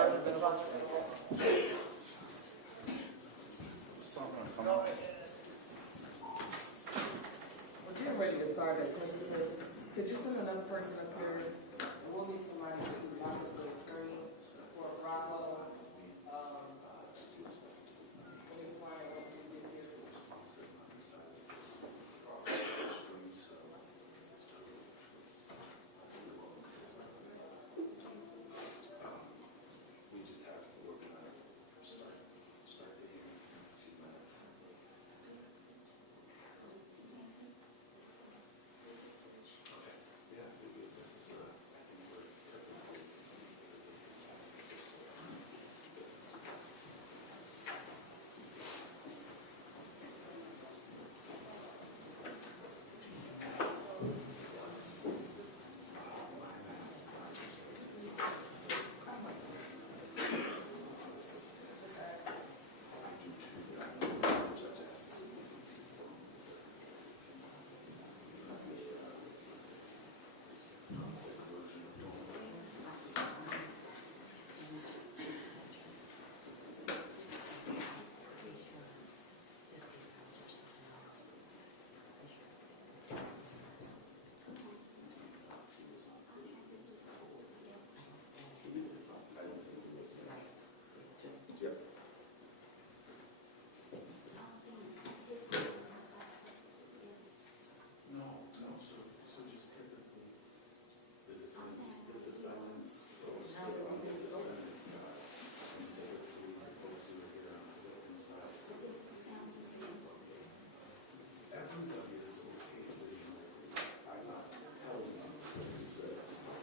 started a bit of us. We're getting ready to start at 10. Could you send another person up here? We'll need somebody to lock up the attorney for Rocco.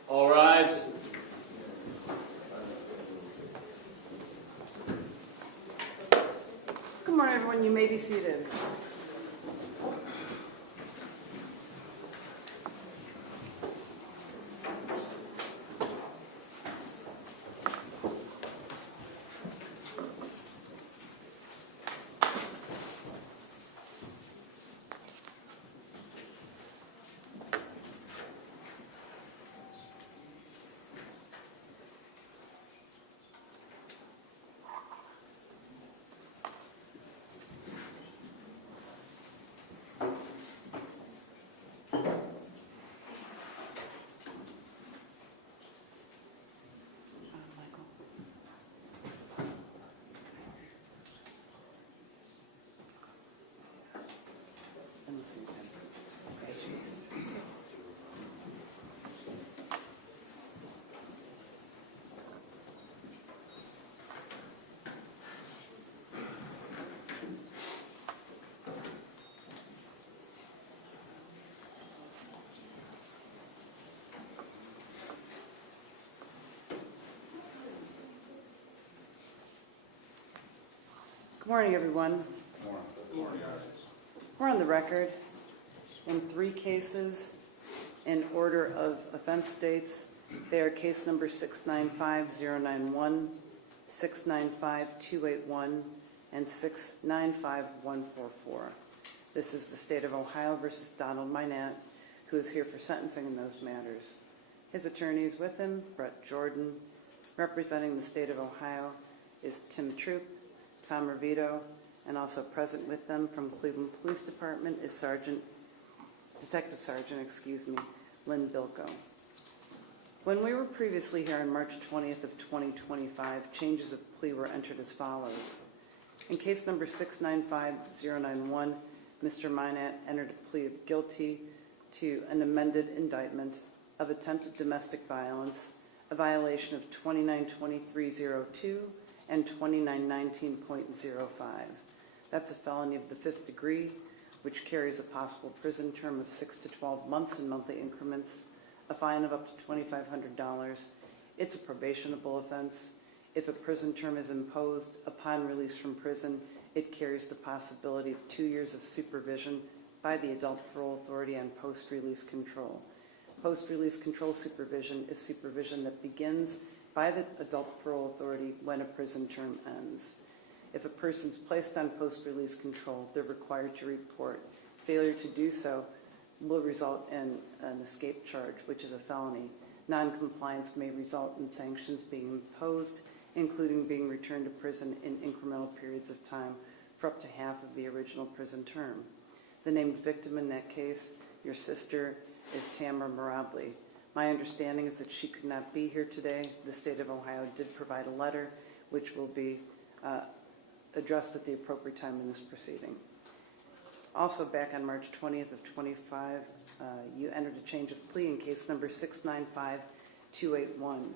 All rise. Good morning, everyone. You may be seated. Good morning, everyone. We're on the record in 3 cases in order of offense dates. They are case number 695-091, 695-281, and 695-144. This is the State of Ohio versus Donald Mynatt, who is here for sentencing in those matters. His attorney is with him, Brett Jordan. Representing the State of Ohio is Tim Troop, Tom Revito, and also present with them from Cleveland Police Department is Detective Sergeant, Lynn Bilko. When we were previously here on March 20th of 2025, changes of plea were entered as follows. In case number 695-091, Mr. Mynatt entered a plea of guilty to an amended indictment of attempted domestic violence, a violation of 2923.02 and 2919.05. That's a felony of the 5th degree, which carries a possible prison term of 6 to 12 months in monthly increments, a fine of up to $2,500. It's a probationable offense. If a prison term is imposed upon release from prison, it carries the possibility of 2 years of supervision by the Adult Parole Authority on post-release control. Post-release control supervision is supervision that begins by the Adult Parole Authority when a prison term ends. If a person's placed on post-release control, they're required to report. Failure to do so will result in an escape charge, which is a felony. Non-compliance may result in sanctions being imposed, including being returned to prison in incremental periods of time for up to half of the original prison term. The named victim in that case, your sister, is Tamara Mirabli. My understanding is that she could not be here today. The state of Ohio did provide a letter which will be addressed at the appropriate time in this proceeding. Also, back on March 20th of 25, you entered a change of plea in case number 695281.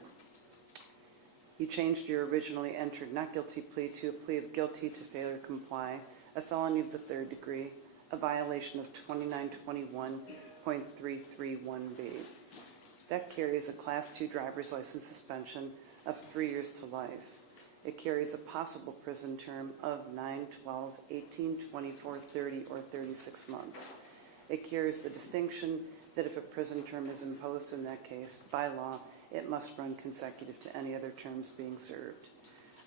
You changed your originally entered not guilty plea to a plea of guilty to failure to comply, a felony of the third degree, a violation of 2921.331B. That carries a Class II driver's license suspension of 3 years to life. It carries a possible prison term of 9, 12, 18, 24, 30, or 36 months. It carries the distinction that if a prison term is imposed in that case, by law, it must run consecutive to any other terms being served.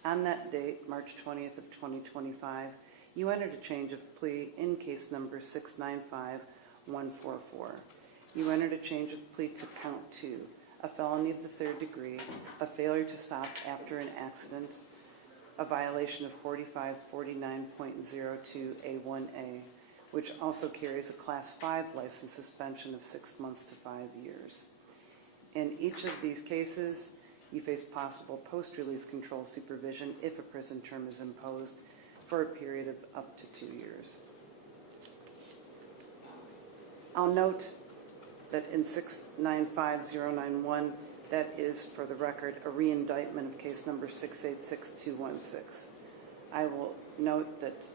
On that date, March 20th of 2025, you entered a change of plea in case number 695144. You entered a change of plea to count 2, a felony of the third degree, a failure to stop after an accident, a violation of 4549.02A1A, which also carries a Class 5 license suspension of 6 months to 5 years. In each of these cases, you face possible post-release control supervision if a prison term is imposed for a period of up to 2 years. I'll note that in 695091, that is, for the record, a re-indictment of case number 686216. I will note that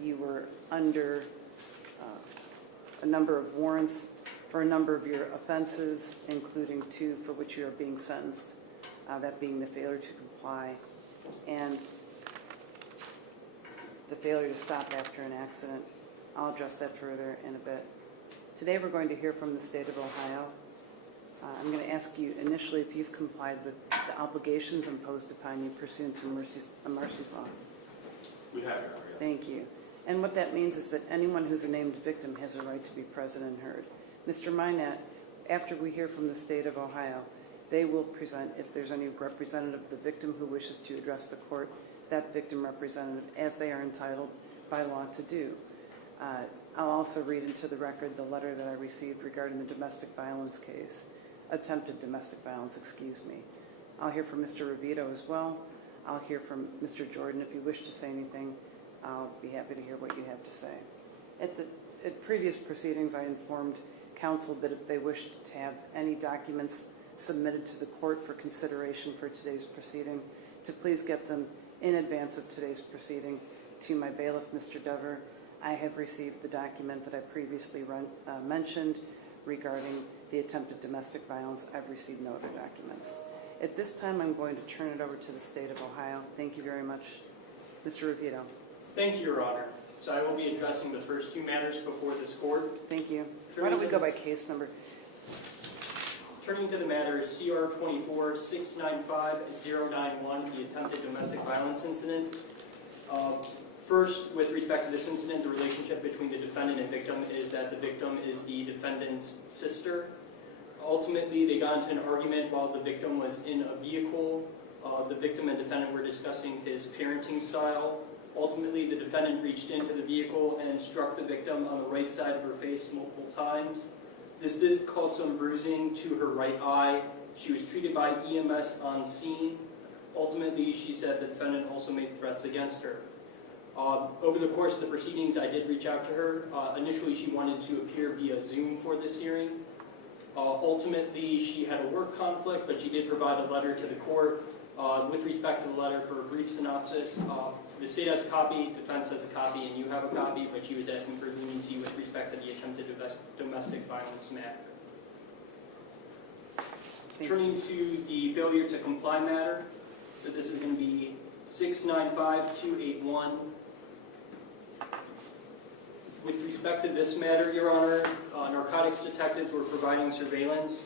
you were under a number of warrants for a number of your offenses, including 2 for which you are being sentenced, that being the failure to comply and the failure to stop after an accident. I'll address that further in a bit. Today we're going to hear from the state of Ohio. I'm going to ask you initially if you've complied with the obligations imposed upon you pursuant to Mercy's law. We have, Your Honor, yes. Thank you. And what that means is that anyone who's a named victim has a right to be present and heard. Mr. Mynatt, after we hear from the state of Ohio, they will present, if there's any representative of the victim who wishes to address the court, that victim representative, as they are entitled by law to do. I'll also read into the record the letter that I received regarding the domestic violence case, attempted domestic violence, excuse me. I'll hear from Mr. Revito as well. I'll hear from Mr. Jordan. If you wish to say anything, I'll be happy to hear what you have to say. At previous proceedings, I informed counsel that if they wished to have any documents submitted to the court for consideration for today's proceeding, to please get them in advance of today's proceeding to my bailiff, Mr. Dever. I have received the document that I previously mentioned regarding the attempted domestic violence. I've received no other documents. At this time, I'm going to turn it over to the state of Ohio. Thank you very much. Mr. Revito. Thank you, Your Honor. So I will be addressing the first 2 matters before this court. Thank you. Why don't we go by case number? Turning to the matter CR 24-695091, the attempted domestic violence incident. First, with respect to this incident, the relationship between the defendant and victim is that the victim is the defendant's sister. Ultimately, they got into an argument while the victim was in a vehicle. The victim and defendant were discussing his parenting style. Ultimately, the defendant reached into the vehicle and struck the victim on the right side of her face multiple times. This did cause some bruising to her right eye. She was treated by EMS on scene. Ultimately, she said the defendant also made threats against her. Over the course of the proceedings, I did reach out to her. Initially, she wanted to appear via Zoom for this hearing. Ultimately, she had a work conflict, but she did provide a letter to the court. With respect to the letter, for a brief synopsis, the state has a copy, defense has a copy, and you have a copy, but she was asking for leniency with respect to the attempted domestic violence matter. Turning to the failure to comply matter, so this is going to be 695281. With respect to this matter, Your Honor, narcotics detectives were providing surveillance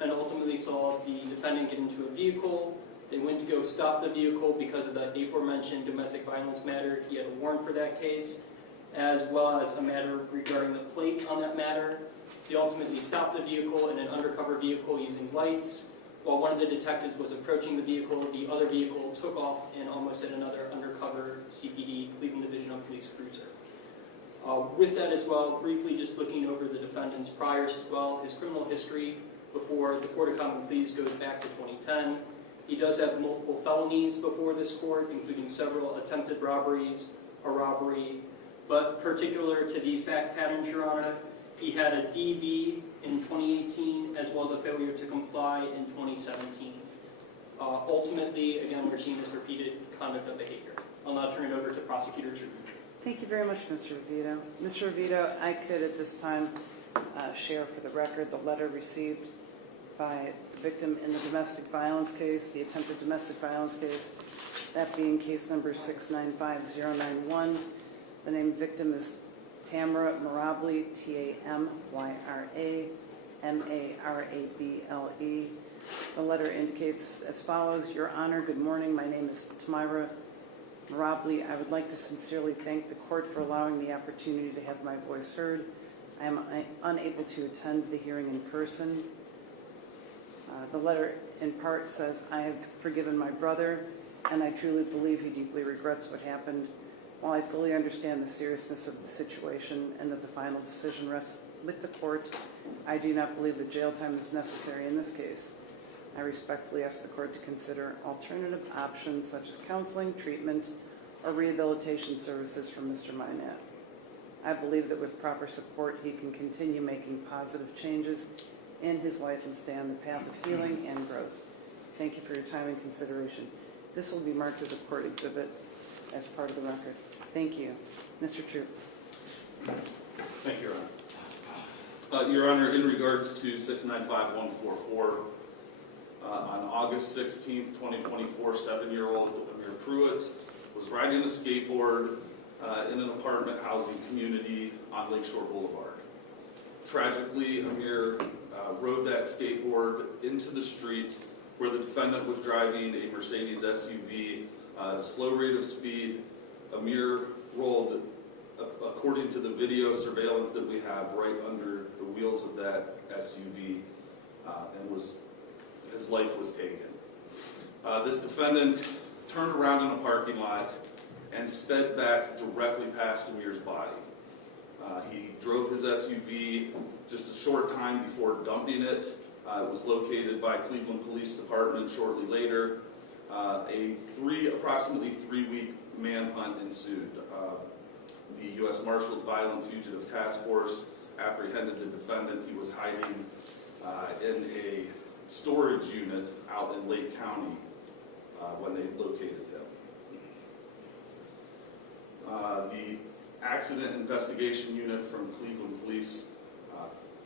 and ultimately saw the defendant get into a vehicle. They went to go stop the vehicle because of the aforementioned domestic violence matter. He had a warrant for that case, as well as a matter regarding the plate on that matter. They ultimately stopped the vehicle in an undercover vehicle using lights. while one of the detectives was approaching the vehicle, the other vehicle took off and almost hit another undercover CPD, Cleveland Division of Police cruiser. With that as well, briefly just looking over the defendant's priors as well, his criminal history before the Court of Common Pleas goes back to 2010. He does have multiple felonies before this court, including several attempted robberies, a robbery, but particular to these fact patterns, Your Honor, he had a DV in 2018 as well as a failure to comply in 2017. Ultimately, again, we're seeing this repeated conduct of behavior. I'll now turn it over to Prosecutor Truman. Thank you very much, Mr. Revito. Mr. Revito, I could at this time share for the record the letter received by the victim in the domestic violence case, the attempted domestic violence case, that being case number 695091. The named victim is Tamara Marable, Tamara The letter indicates as follows: Your Honor, good morning. My name is Tamara Marable. I would like to sincerely thank the court for allowing the opportunity to have my voice heard. I am unable to attend the hearing in person. The letter in part says, I have forgiven my brother, and I truly believe he deeply regrets what happened. While I fully understand the seriousness of the situation and that the final decision rests with the court, I do not believe that jail time is necessary in this case. I respectfully ask the court to consider alternative options such as counseling, treatment, or rehabilitation services for Mr. Mynatt. I believe that with proper support, he can continue making positive changes in his life and stay on the path of healing and growth. Thank you for your time and consideration. This will be marked as a court exhibit as part of the record. Thank you. Mr. Troop. Thank you, Your Honor. Your Honor, in regards to 695144, on August 16th, 2024, 7-year-old Amir Prewitt was riding a skateboard in an apartment housing community on Lakeshore Boulevard. Tragically, Amir rode that skateboard into the street where the defendant was driving a Mercedes SUV at a slow rate of speed. Amir rolled, according to the video surveillance that we have, right under the wheels of that SUV, and his life was taken. This defendant turned around in a parking lot and sped back directly past Amir's body. He drove his SUV just a short time before dumping it. It was located by Cleveland Police Department shortly later. Approximately 3-week manhunt ensued. The U.S. Marshals Violent Fugitive Task Force apprehended the defendant. He was hiding in a storage unit out in Lake County when they located him. The Accident Investigation Unit from Cleveland Police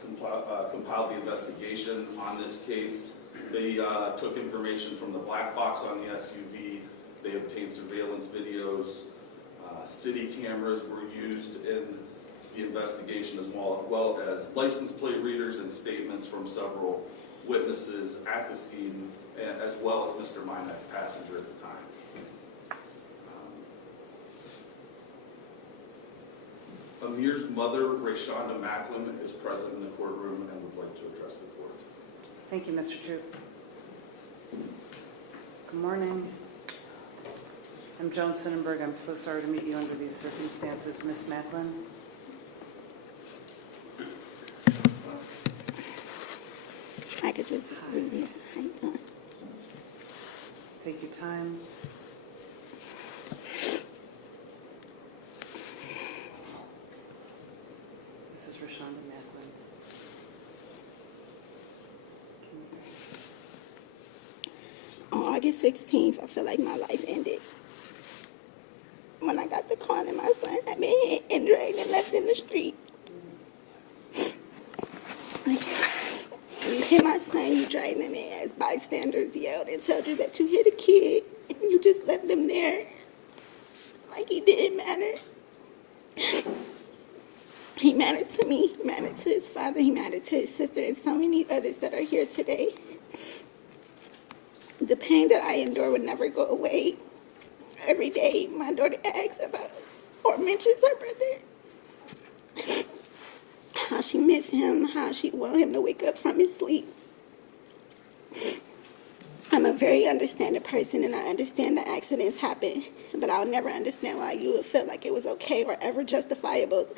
compiled the investigation on this case. They took information from the black box on the SUV. They obtained surveillance videos. City cameras were used in the investigation, as well as license plate readers and statements from several witnesses at the scene, as well as Mr. Mynatt's passenger at the time. Amir's mother, Rayshonda Macklin, is present in the courtroom and would like to address the court. Thank you, Mr. Troop. Good morning. I'm Joan Sinnenberg. I'm so sorry to meet you under these circumstances. Miss Macklin? I could just read it. How you doing? Take your time. This is Rayshonda Macklin. On August 16th, I feel like my life ended. When I got the call and my son had been hit and dragged and left in the street. You hit my son, you dragged him in, as bystanders yelled and told you that you hit a kid and you just left him there like he didn't matter. He mattered to me, he mattered to his father, he mattered to his sister, and so many others that are here today. The pain that I endure would never go away. Every day, my daughter asks about or mentions her brother. How she missed him, how she want him to wake up from his sleep. I'm a very understanding person, and I understand that accidents happen, but I'll never understand why you would feel like it was okay or ever justifiable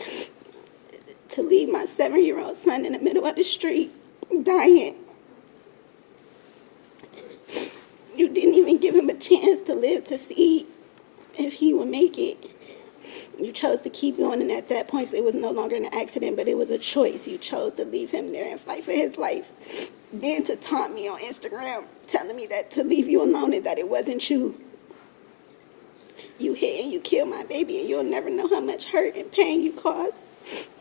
to leave my 7-year-old son in the middle of the street dying. You didn't even give him a chance to live to see if he would make it. You chose to keep going, and at that point, it was no longer an accident, but it was a choice. You chose to leave him there and fight for his life. Then to taunt me on Instagram, telling me that to leave you alone and that it wasn't you. You hit and you killed my baby, and you'll never know how much hurt and pain you caused,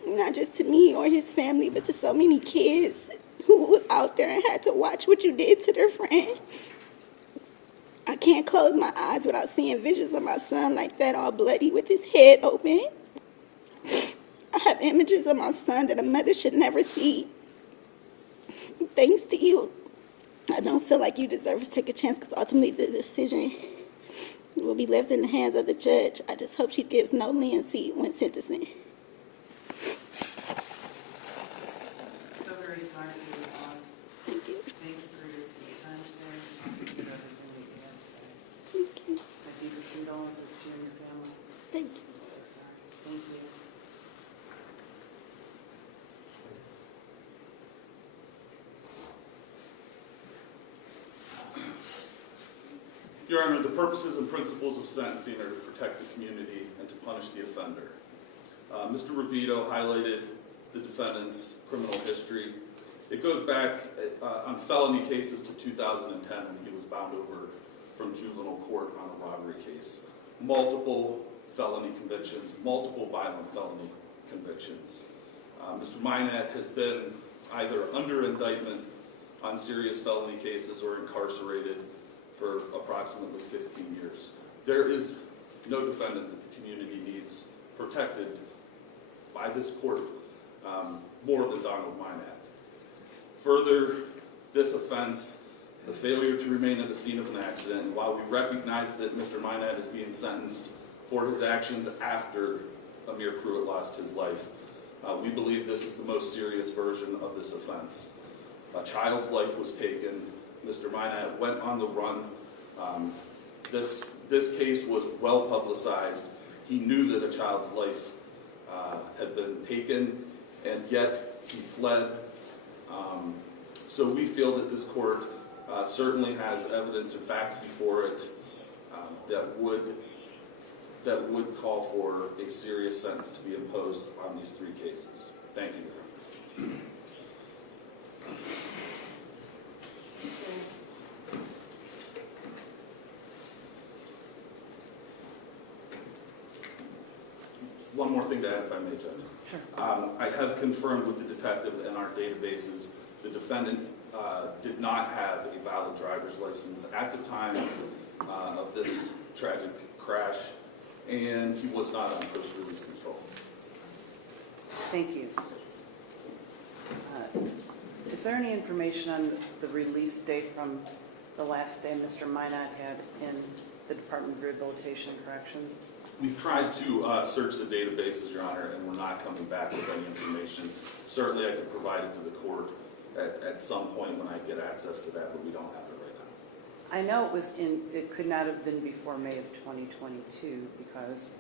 not just to me or his family, but to so many kids who was out there and had to watch what you did to their friend. I can't close my eyes without seeing visions of my son like that, all bloody with his head open. I have images of my son that a mother should never see. Thanks to you, I don't feel like you deserve to take a chance, because ultimately the decision will be left in the hands of the judge. I just hope she gives no leniency when sentencing. So very sorry for your loss. Thank you. Thank you for your time today. I'll consider everything that you have to say. Thank you. My deepest condolences to you and your family. Thank you. I'm so sorry. Thank you. Your Honor, the purposes and principles of sentencing are to protect the community and to punish the offender. Mr. Revito highlighted the defendant's criminal history. It goes back on felony cases to 2010 when he was bound over from juvenile court on a robbery case. Multiple felony convictions, multiple violent felony convictions. Mr. Mynatt has been either under indictment on serious felony cases or incarcerated for approximately 15 years. There is no defendant that the community needs protected by this court more than Donald Mynatt. Further, this offense, the failure to remain at the scene of an accident, and while we recognize that Mr. Mynatt is being sentenced for his actions after Amir Prewitt lost his life, we believe this is the most serious version of this offense. A child's life was taken. Mr. Mynatt went on the run. This case was well publicized. He knew that a child's life had been taken, and yet he fled. So we feel that this court certainly has evidence and facts before it that would call for a serious sentence to be imposed on these 3 cases. Thank you. One more thing to add, if I may, Judge. Sure. I have confirmed with the detective in our databases the defendant did not have a valid driver's license at the time of this tragic crash, and he was not on post-release control. Thank you. Is there any information on the release date from the last day Mr. Mynatt had in the Department of Rehabilitation and Correction? We've tried to search the databases, Your Honor, and we're not coming back with any information. Certainly I could provide it to the court at some point when I get access to that, but we don't have it right now. I know it could not have been before May of 2022 because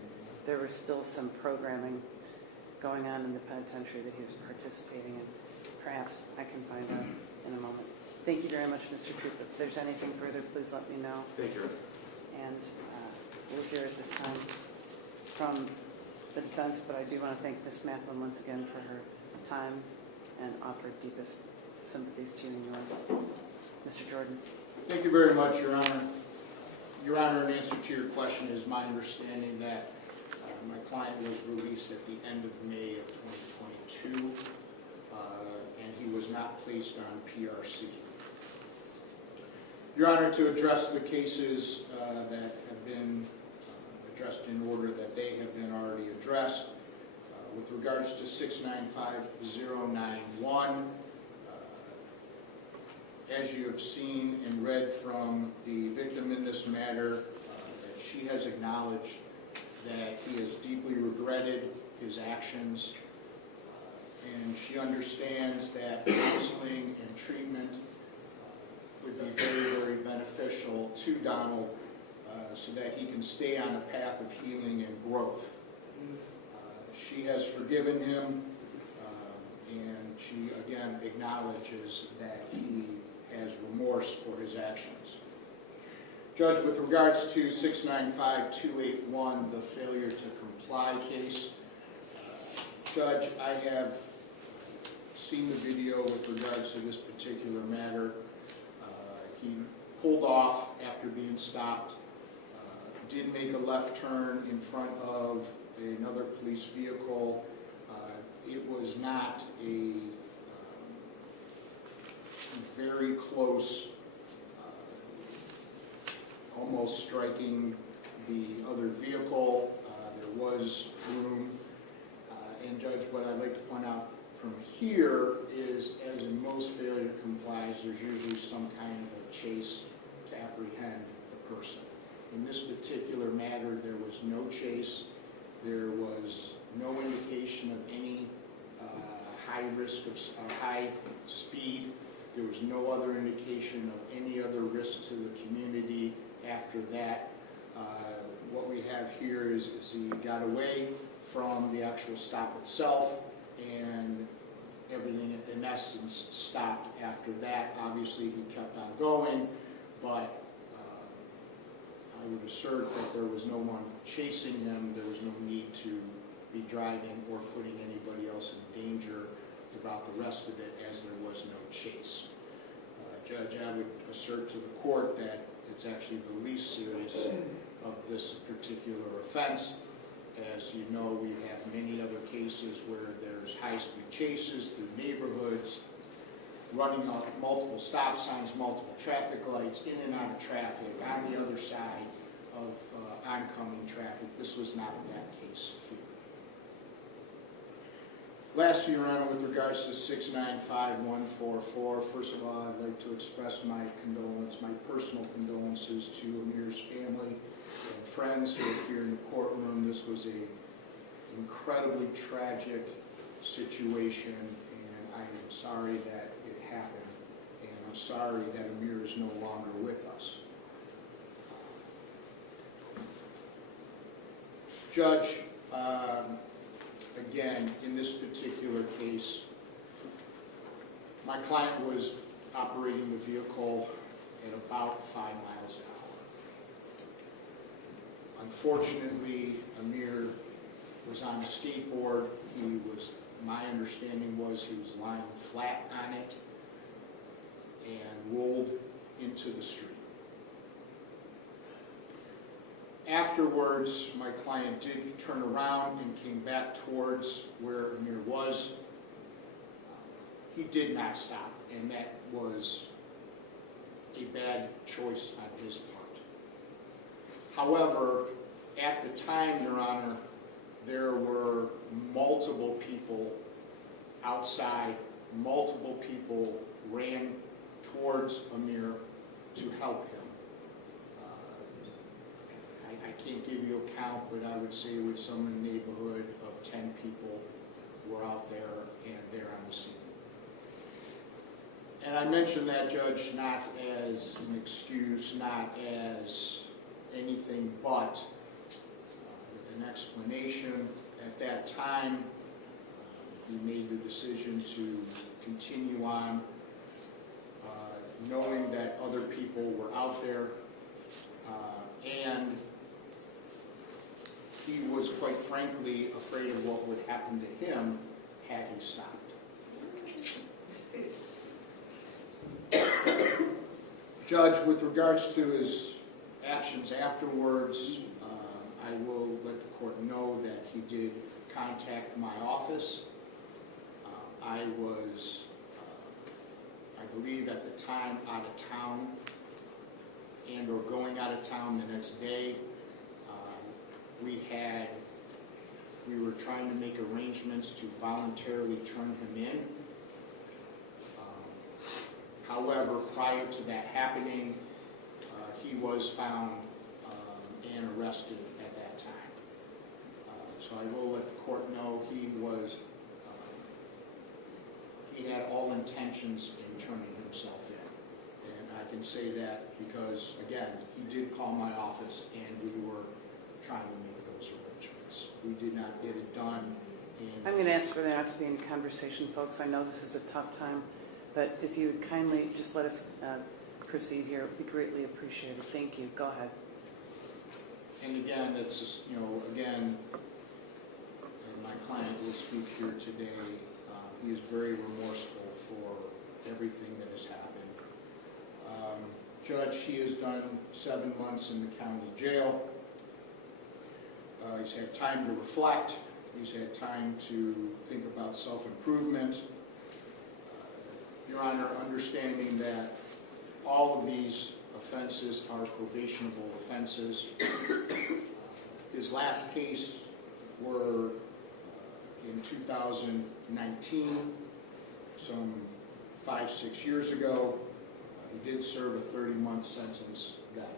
there was still some programming going on in the penitentiary that he was participating in. Perhaps I can find out in a moment. Thank you very much, Mr. Troop. If there's anything further, please let me know. Thank you. And we'll hear at this time from the defense, but I do want to thank Ms. Mathlen once again for her time and offer deepest sympathies to you and yours. Mr. Jordan. Thank you very much, Your Honor. Your Honor, in answer to your question, it is my understanding that my client was released at the end of May of 2022, and he was not placed on PRC. Your Honor, to address the cases that have been addressed in order that they have been already addressed, with regards to 695091, as you have seen and read from the victim in this matter, that she has acknowledged that he has deeply regretted his actions, and she understands that counseling and treatment would be very, very beneficial to Donald so that he can stay on a path of healing and growth. She has forgiven him, and she again acknowledges that he has remorse for his actions. Judge, with regards to 695-281, the failure to comply case, Judge, I have seen the video with regards to this particular matter. He pulled off after being stopped, did make a left turn in front of another police vehicle. It was not a very close, almost striking the other vehicle. There was room. And Judge, what I'd like to point out from here is, as in most failure to comply, there's usually some kind of a chase to apprehend the person. In this particular matter, there was no chase. There was no indication of any high risk of high speed. There was no other indication of any other risk to the community after that. What we have here is he got away from the actual stop itself, and everything in essence stopped after that. Obviously he kept on going, but I would assert that there was no one chasing him. There was no need to be driving or putting anybody else in danger throughout the rest of it, as there was no chase. Judge, I would assert to the court that it's actually the least serious of this particular offense. As you know, we have many other cases where there's high-speed chases through neighborhoods, running off multiple stop signs, multiple traffic lights, in and out of traffic, on the other side of oncoming traffic. This was not that case here. Lastly, Your Honor, with regards to 695-144, first of all, I'd like to express my personal condolences to Amir's family and friends who are here in the courtroom. This was an incredibly tragic situation, and I am sorry that it happened, and I'm sorry that Amir is no longer with us. Judge, again, in this particular case, my client was operating the vehicle at about 5 miles an hour. Unfortunately, Amir was on a skateboard. My understanding was he was lying flat on it and rolled into the street. Afterwards, my client did turn around and came back towards where Amir was. He did not stop, and that was a bad choice on his part. However, at the time, Your Honor, there were multiple people outside. Multiple people ran towards Amir to help him. I can't give you a count, but I would say it was some in the neighborhood of 10 people were out there and there on the scene. And I mention that, Judge, not as an excuse, not as anything but an explanation. At that time, he made the decision to continue on, knowing that other people were out there, and he was, quite frankly, afraid of what would happen to him had he stopped. Judge, with regards to his actions afterwards, I will let the court know that he did contact my office. I was, I believe at the time, out of town and or going out of town the next day. We were trying to make arrangements to voluntarily turn him in. However, prior to that happening, he was found and arrested at that time. So I will let the court know he had all intentions in turning himself in. And I can say that because, again, he did call my office and we were trying to make those arrangements. We did not get it done. I'm going to ask for there not to be any conversation, folks. I know this is a tough time, but if you would kindly just let us proceed here, it would be greatly appreciated. Thank you. Go ahead. And again, it's just, again, and my client will speak here today. He is very remorseful for everything that has happened. Judge, he has done 7 months in the county jail. He's had time to reflect. He's had time to think about self-improvement. Your Honor, understanding that all of these offenses are probationable offenses. His last case were in 2019, some 5-6 years ago. He did serve a 30-month sentence then.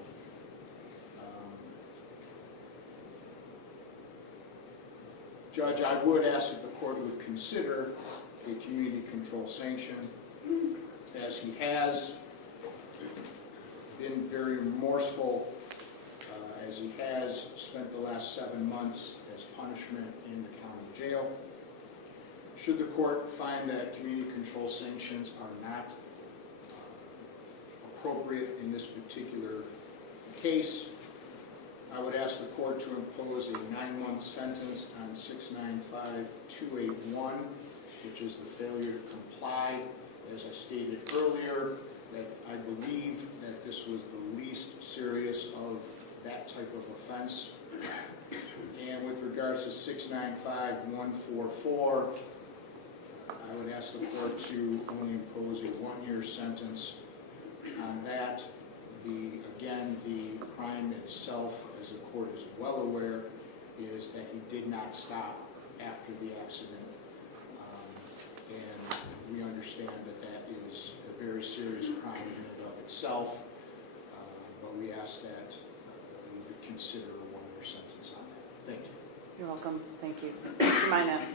Judge, I would ask that the court would consider a community control sanction, as he has been very remorseful, as he has spent the last 7 months as punishment in the county jail. Should the court find that community control sanctions are not appropriate in this particular case, I would ask the court to impose a 9-month sentence on 695-281, which is the failure to comply. As I stated earlier, that I believe that this was the least serious of that type of offense. And with regards to 695-144, I would ask the court to only impose a 1-year sentence on that. Again, the crime itself, as the court is well aware, is that he did not stop after the accident. And we understand that that is a very serious crime in and of itself, but we ask that we would consider a 1-year sentence on that. Thank you. You're welcome. Thank you. Mr. Mynatt.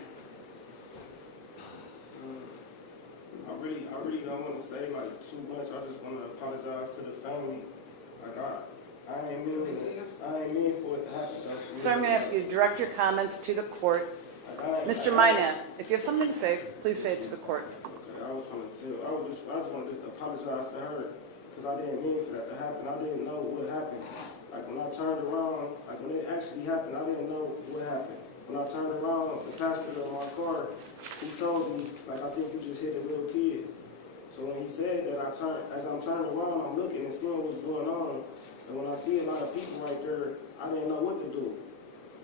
I really don't want to say like too much. I just want to apologize to the family. Like I ain't mean for it to happen. So I'm going to ask you to direct your comments to the court. Mr. Mynatt, if you have something to say, please say it to the court. Okay, I just wanted to apologize to her because I didn't mean for that to happen. I didn't know what happened. Like when I turned around, like when it actually happened, I didn't know what happened. When I turned around, the passenger of my car, he told me, like, I think you just hit a little kid. So when he said that, as I'm turning around, I'm looking and seeing what's going on. And when I see a lot of people right there, I didn't know what to do.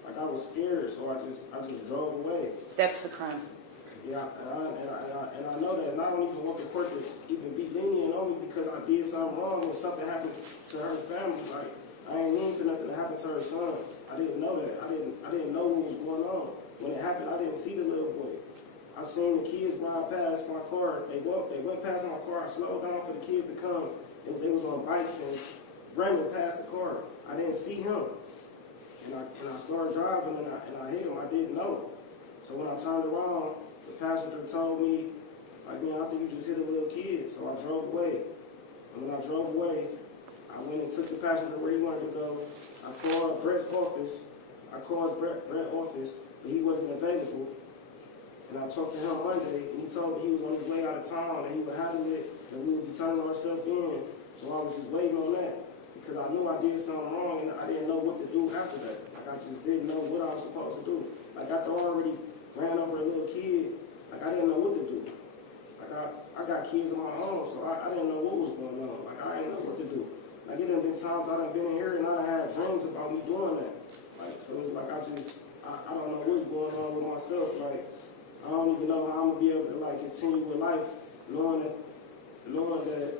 Like I was scared, so I just drove away. That's the crime. Yeah, and I know that, and I don't even want the court to even be lenient on me because I did something wrong and something happened to her family. Like I ain't mean for nothing to happen to her son. I didn't know that. I didn't know what was going on. When it happened, I didn't see the little boy. I seen the kids ride past my car. They went past my car. I slowed down for the kids to come. And they was on bikes and running past the car. I didn't see him. And I started driving and I hit him. I didn't know. So when I turned around, the passenger told me, like, man, I think you just hit a little kid. So I drove away. And when I drove away, I went and took the passenger where he wanted to go. I called Brett's office. Brett's office, but he wasn't available. And I talked to him Monday, and he told me he was on his way out of town, and he would handle it, and we would be turning ourselves in. So I was just waiting on that, because I knew I did something wrong, and I didn't know what to do after that. Like, I just didn't know what I was supposed to do. Like, after I already ran over a little kid, like, I didn't know what to do. Like, I got kids of my own, so I didn't know what was going on. Like, I didn't know what to do. Like, it done been times I done been in here, and I done had dreams about me doing that. Like, so it's like I don't know what's going on with myself. Like, I don't even know how I'm gonna be able to like continue with life, knowing that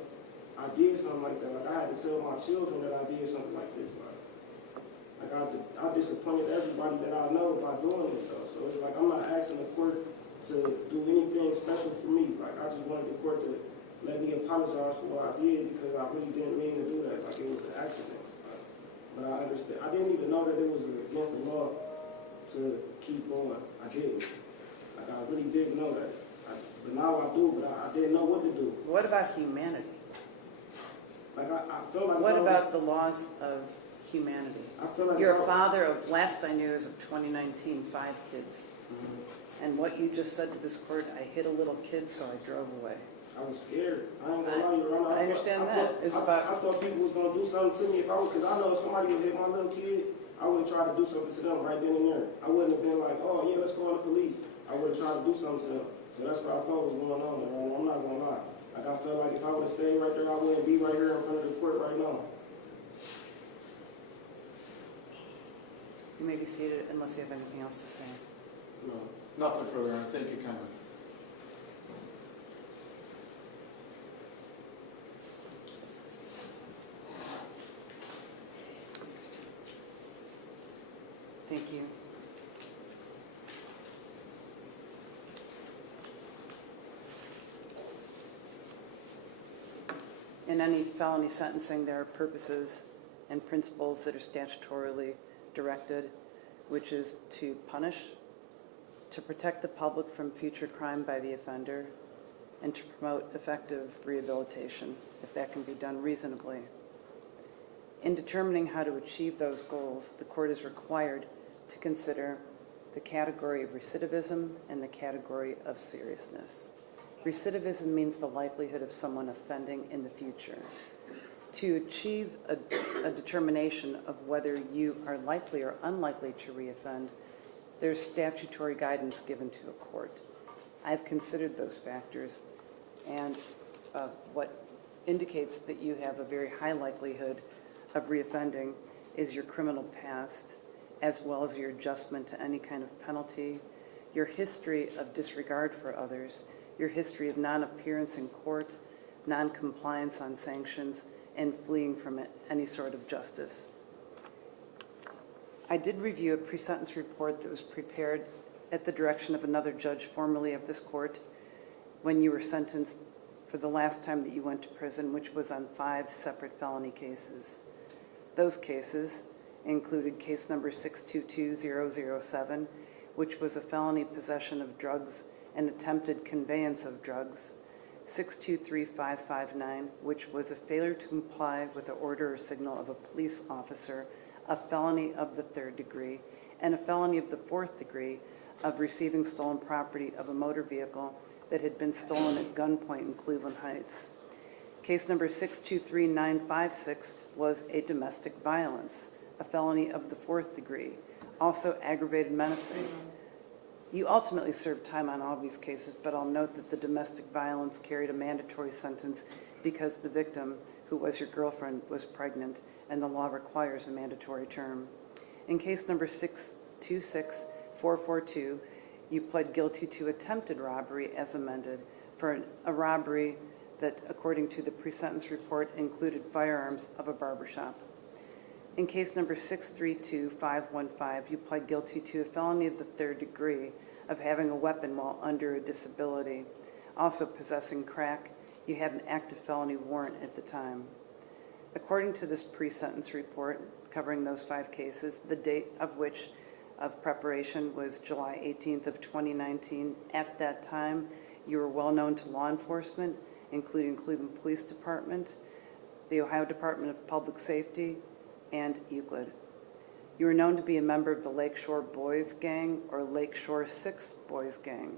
I did something like that. Like I had to tell my children that I did something like this. Like I disappointed everybody that I know by doing this though. So it's like I'm not asking the court to do anything special for me. Like I just wanted the court to let me apologize for what I did because I really didn't mean to do that. Like it was an accident. But I understand. I didn't even know that it was against the law to keep going. I didn't. Like I really didn't know that. But now I do, but I didn't know what to do. What about humanity? Like, I feel like. What about the laws of humanity? I feel like. You're a father of, last I knew, as of 2019, 5 kids. And what you just said to this court, I hit a little kid, so I drove away. I was scared. I ain't gonna lie, Your Honor. I understand that. It's about- I thought people was gonna do something to me if I was, because I know if somebody would hit my little kid, I would have tried to do something to them right then and there. I wouldn't have been like, oh yeah, let's call the police. I would have tried to do something to them. So that's what I thought was going on, Your Honor. I'm not gonna lie. Like, I felt like if I would have stayed right there, I wouldn't be right here in front of the court right now. You may be seated unless you have anything else to say. No. Nothing further, Your Honor. Thank you, kindly. Thank you. In any felony sentencing, there are purposes and principles that are statutorily directed, which is to punish, to protect the public from future crime by the offender, and to promote effective rehabilitation, if that can be done reasonably. In determining how to achieve those goals, the court is required to consider the category of recidivism and the category of seriousness. Recidivism means the likelihood of someone offending in the future. To achieve a determination of whether you are likely or unlikely to reoffend, there's statutory guidance given to a court. I've considered those factors, and what indicates that you have a very high likelihood of reoffending is your criminal past, as well as your adjustment to any kind of penalty, your history of disregard for others, your history of non-appearance in court, non-compliance on sanctions, and fleeing from any sort of justice. I did review a pre-sentence report that was prepared at the direction of another judge formerly of this court when you were sentenced for the last time that you went to prison, which was on 5 separate felony cases. Those cases included case number 622007, which was a felony possession of drugs and attempted conveyance of drugs, 623559, which was a failure to comply with the order or signal of a police officer, a felony of the 3rd degree, and a felony of the 4th degree of receiving stolen property of a motor vehicle that had been stolen at gunpoint in Cleveland Heights. Case number 623956 was a domestic violence, a felony of the 4th degree, also aggravated menacing. You ultimately served time on all these cases, but I'll note that the domestic violence carried a mandatory sentence because the victim, who was your girlfriend, was pregnant, and the law requires a mandatory term. In case number 626442, you pled guilty to attempted robbery as amended for a robbery that, according to the pre-sentence report, included firearms of a barbershop. In case number 632515, you pled guilty to a felony of the 3rd degree of having a weapon while under a disability. Also possessing crack, you had an active felony warrant at the time. According to this pre-sentence report covering those 5 cases, the date of which of preparation was July 18th of 2019. At that time, you were well known to law enforcement, including Cleveland Police Department, the Ohio Department of Public Safety, and Euclid. You were known to be a member of the Lakeshore Boys Gang or Lakeshore 6 Boys Gang.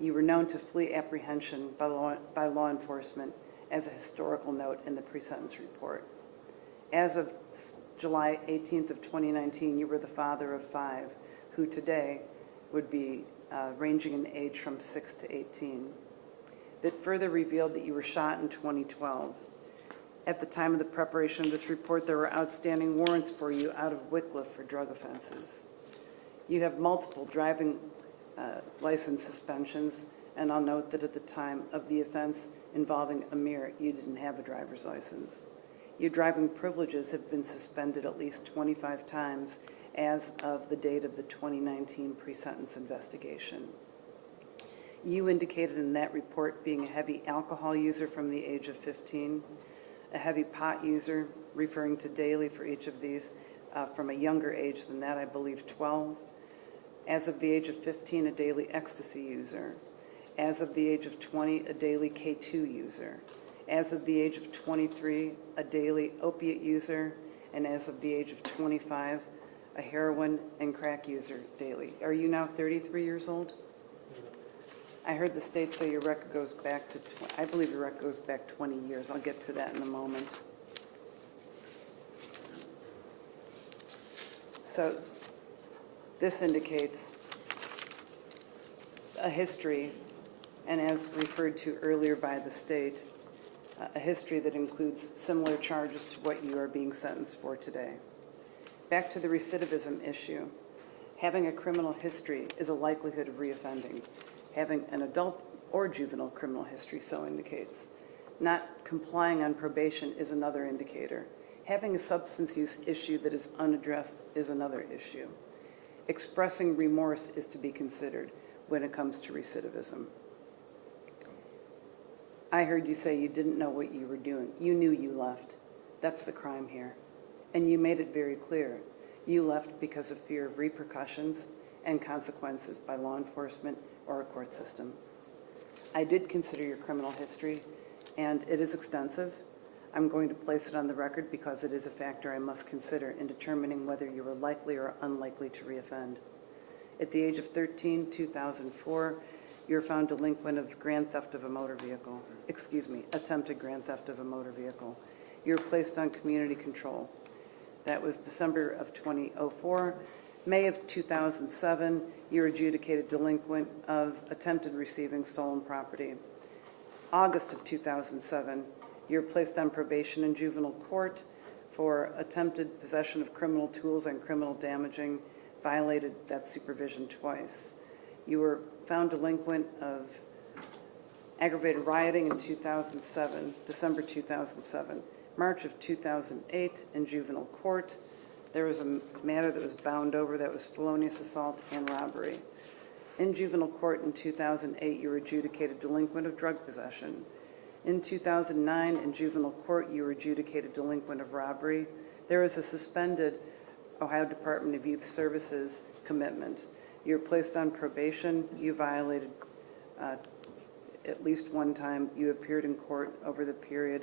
You were known to flee apprehension by law enforcement as a historical note in the pre-sentence report. As of July 18th of 2019, you were the father of 5, who today would be ranging in age from 6 to 18. That further revealed that you were shot in 2012. At the time of the preparation of this report, there were outstanding warrants for you out of Wycliffe for drug offenses. You have multiple driving license suspensions, and I'll note that at the time of the offense involving Amir, you didn't have a driver's license. Your driving privileges have been suspended at least 25 times as of the date of the 2019 pre-sentence investigation. You indicated in that report being a heavy alcohol user from the age of 15, a heavy pot user, referring to daily for each of these, from a younger age than that, I believe 12. As of the age of 15, a daily ecstasy user. As of the age of 20, a daily K2 user. as of the age of 23, a daily opiate user, and as of the age of 25, a heroin and crack user daily. Are you now 33 years old? I heard the state say your record goes back to, I believe your record goes back 20 years. I'll get to that in a moment. So this indicates a history, and as referred to earlier by the state, a history that includes similar charges to what you are being sentenced for today. Back to the recidivism issue. Having a criminal history is a likelihood of reoffending. Having an adult or juvenile criminal history so indicates. Not complying on probation is another indicator. Having a substance use issue that is unaddressed is another issue. Expressing remorse is to be considered when it comes to recidivism. I heard you say you didn't know what you were doing. You knew you left. That's the crime here. And you made it very clear. You left because of fear of repercussions and consequences by law enforcement or a court system. I did consider your criminal history, and it is extensive. I'm going to place it on the record because it is a factor I must consider in determining whether you are likely or unlikely to reoffend. At the age of 13, 2004, you were found delinquent of grand theft of a motor vehicle. Attempted grand theft of a motor vehicle. You were placed on community control. That was December of 2004. May of 2007, you were adjudicated delinquent of attempted receiving stolen property. August of 2007, you were placed on probation in juvenile court for attempted possession of criminal tools and criminal damaging, violated that supervision twice. You were found delinquent of aggravated rioting in 2007, December 2007. March of 2008 in juvenile court, there was a matter that was bound over that was felonious assault and robbery. In juvenile court in 2008, you were adjudicated delinquent of drug possession. In 2009, in juvenile court, you were adjudicated delinquent of robbery. There was a suspended Ohio Department of Youth Services commitment. You were placed on probation. You violated at least one time. You appeared in court over the period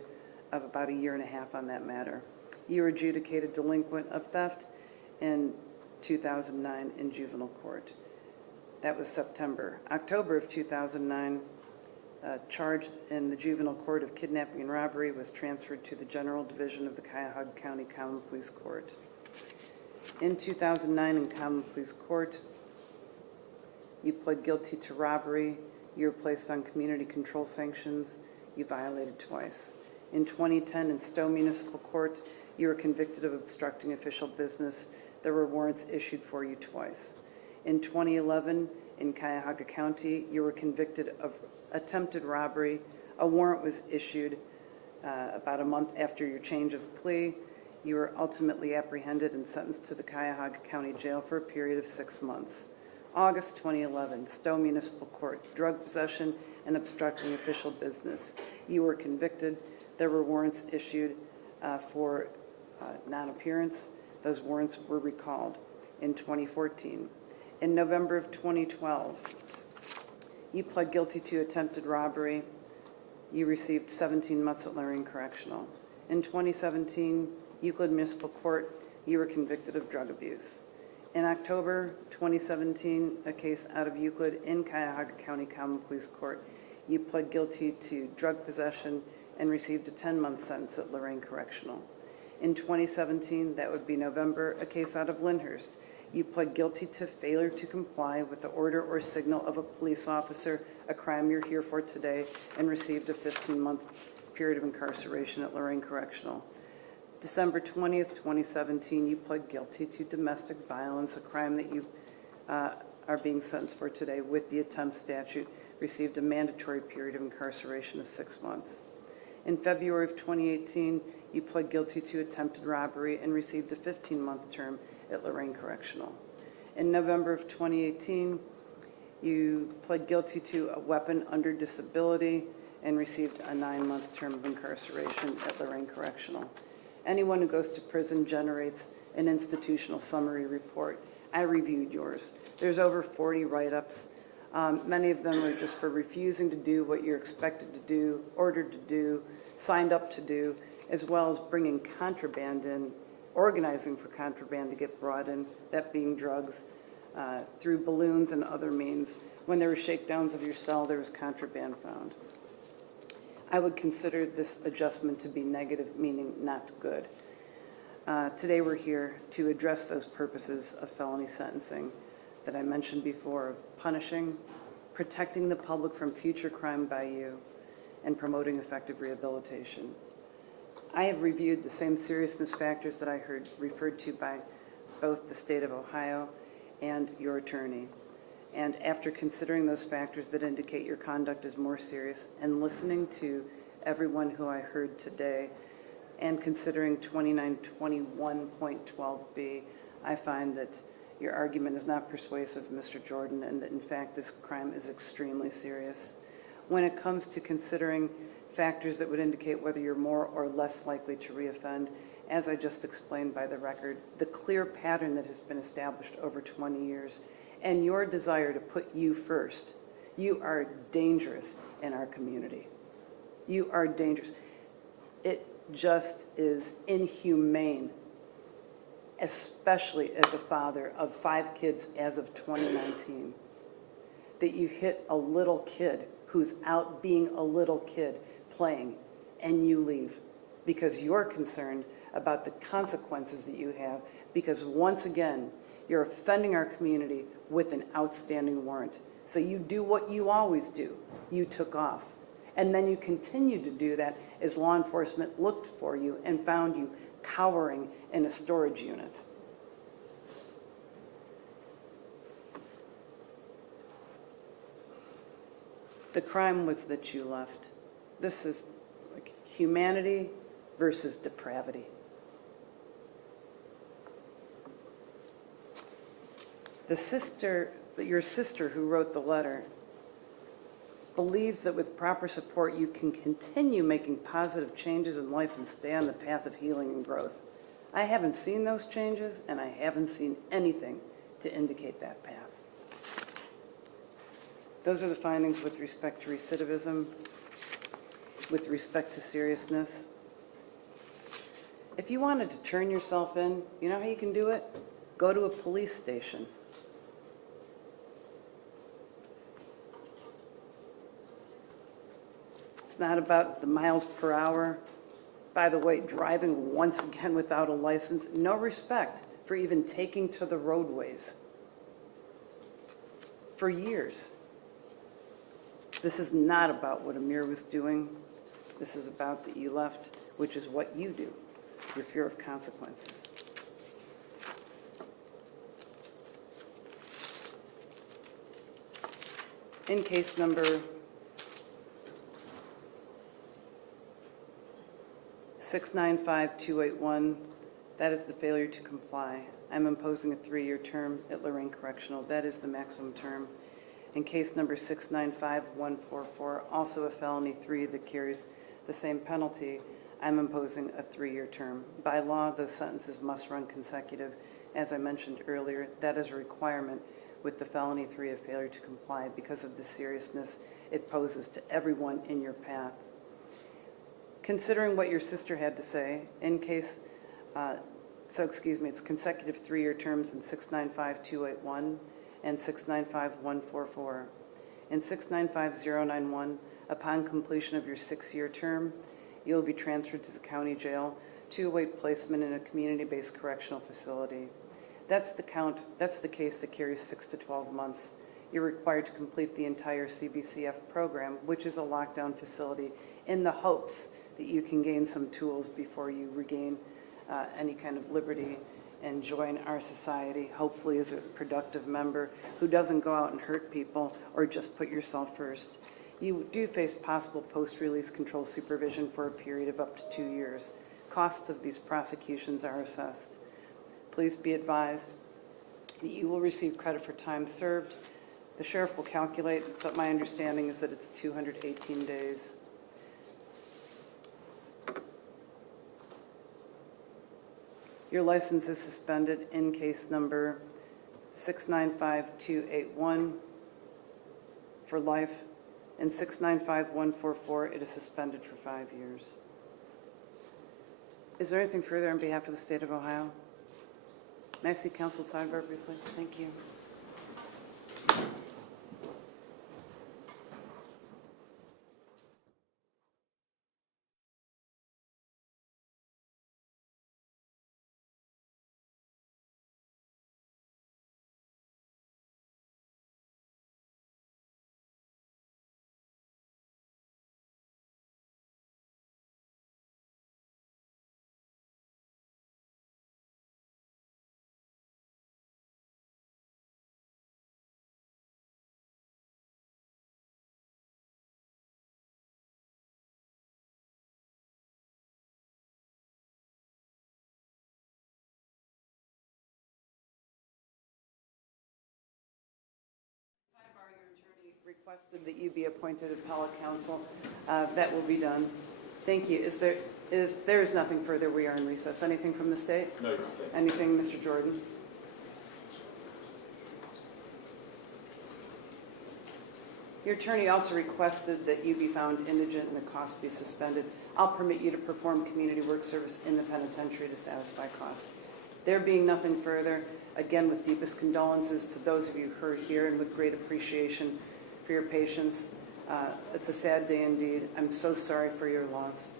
of about a year and a half on that matter. You were adjudicated delinquent of theft in 2009 in juvenile court. That was September. October of 2009, charge in the juvenile court of kidnapping and robbery was transferred to the General Division of the Cuyahoga County Common Police Court. In 2009 in Common Police Court, you pled guilty to robbery. You were placed on community control sanctions. You violated twice. In 2010 in Stowe Municipal Court, you were convicted of obstructing official business. There were warrants issued for you twice. In 2011 in Cuyahoga County, you were convicted of attempted robbery. A warrant was issued about a month after your change of plea. You were ultimately apprehended and sentenced to the Cuyahoga County Jail for a period of 6 months. August 2011, Stowe Municipal Court, drug possession and obstructing official business. You were convicted. There were warrants issued for non-appearance. Those warrants were recalled in 2014. In November of 2012, you pled guilty to attempted robbery. You received 17 months at Lorraine Correctional. In 2017, Euclid Municipal Court, you were convicted of drug abuse. In October 2017, a case out of Euclid in Cuyahoga County Common Police Court, you pled guilty to drug possession and received a 10-month sentence at Lorraine Correctional. In 2017, that would be November, a case out of Lyndhurst. You pled guilty to failure to comply with the order or signal of a police officer, a crime you're here for today, and received a 15-month period of incarceration at Lorraine Correctional. December 20th, 2017, you pled guilty to domestic violence, a crime that you are being sentenced for today with the attempt statute, received a mandatory period of incarceration of 6 months. In February of 2018, you pled guilty to attempted robbery and received a 15-month term at Lorraine Correctional. In November of 2018, you pled guilty to a weapon under disability and received a 9-month term of incarceration at Lorraine Correctional. Anyone who goes to prison generates an institutional summary report. I reviewed yours. There's over 40 write-ups. Many of them are just for refusing to do what you're expected to do, ordered to do, signed up to do, as well as bringing contraband in, organizing for contraband to get brought in, that being drugs, through balloons and other means. When there were shakedowns of your cell, there was contraband found. I would consider this adjustment to be negative, meaning not good. Today we're here to address those purposes of felony sentencing that I mentioned before, of punishing, protecting the public from future crime by you, and promoting effective rehabilitation. I have reviewed the same seriousness factors that I heard referred to by both the state of Ohio and your attorney. And after considering those factors that indicate your conduct is more serious, and listening to everyone who I heard today, and considering 2921.12b, I find that your argument is not persuasive, Mr. Jordan, and that in fact this crime is extremely serious. When it comes to considering factors that would indicate whether you're more or less likely to reoffend, as I just explained by the record, the clear pattern that has been established over 20 years, and your desire to put you first, you are dangerous in our community. You are dangerous. It just is inhumane, especially as a father of 5 kids as of 2019, that you hit a little kid who's out being a little kid playing, and you leave because you're concerned about the consequences that you have, because once again, you're offending our community with an outstanding warrant. So you do what you always do. You took off. And then you continued to do that as law enforcement looked for you and found you cowering in a storage unit. The crime was that you left. This is like humanity versus depravity. Your sister who wrote the letter believes that with proper support you can continue making positive changes in life and stay on the path of healing and growth. I haven't seen those changes, and I haven't seen anything to indicate that path. Those are the findings with respect to recidivism, with respect to seriousness. If you wanted to turn yourself in, you know how you can do it? Go to a police station. It's not about the miles per hour. By the way, driving once again without a license, no respect for even taking to the roadways. For years. This is not about what Amir was doing. This is about that you left, which is what you do, your fear of consequences. In case number 695281, that is the failure to comply. I'm imposing a 3-year term at Lorraine Correctional. That is the maximum term. In case number 695144, also a felony 3 that carries the same penalty, I'm imposing a 3-year term. By law, those sentences must run consecutive. As I mentioned earlier, that is a requirement with the felony 3 of failure to comply because of the seriousness it poses to everyone in your path. Considering what your sister had to say, in case, it's consecutive 3-year terms in 695281 and 695144. In 695091, upon completion of your 6-year term, you'll be transferred to the county jail to await placement in a community-based correctional facility. That's the case that carries 6 to 12 months. You're required to complete the entire CBCF program, which is a lockdown facility, in the hopes that you can gain some tools before you regain any kind of liberty and join our society, hopefully as a productive member who doesn't go out and hurt people or just put yourself first. You do face possible post-release control supervision for a period of up to 2 years. Costs of these prosecutions are assessed. Please be advised that you will receive credit for time served. The sheriff will calculate, but my understanding is that it's 218 days. Your license is suspended in case number 695281 for life, and 695144, it is suspended for 5 years. Is there anything further on behalf of the state of Ohio? May I see council sidebar briefly? Thank you. Sidebar, your attorney requested that you be appointed appellate counsel. That will be done. Thank you. If there is nothing further, we are in recess. Anything from the state? No, Your Honor. Thank you. Anything, Mr. Jordan? Your attorney also requested that you be found indigent and the cost be suspended. I'll permit you to perform community work service in the penitentiary to satisfy costs. There being nothing further, again, with deepest condolences to those of you who are here and with great appreciation for your patience. It's a sad day indeed. I'm so sorry for your loss.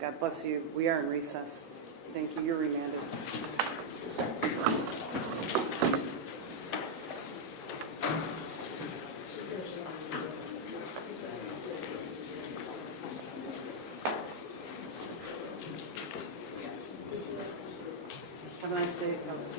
God bless you. We are in recess. Thank you. You're remanded. Have a nice day, fellas.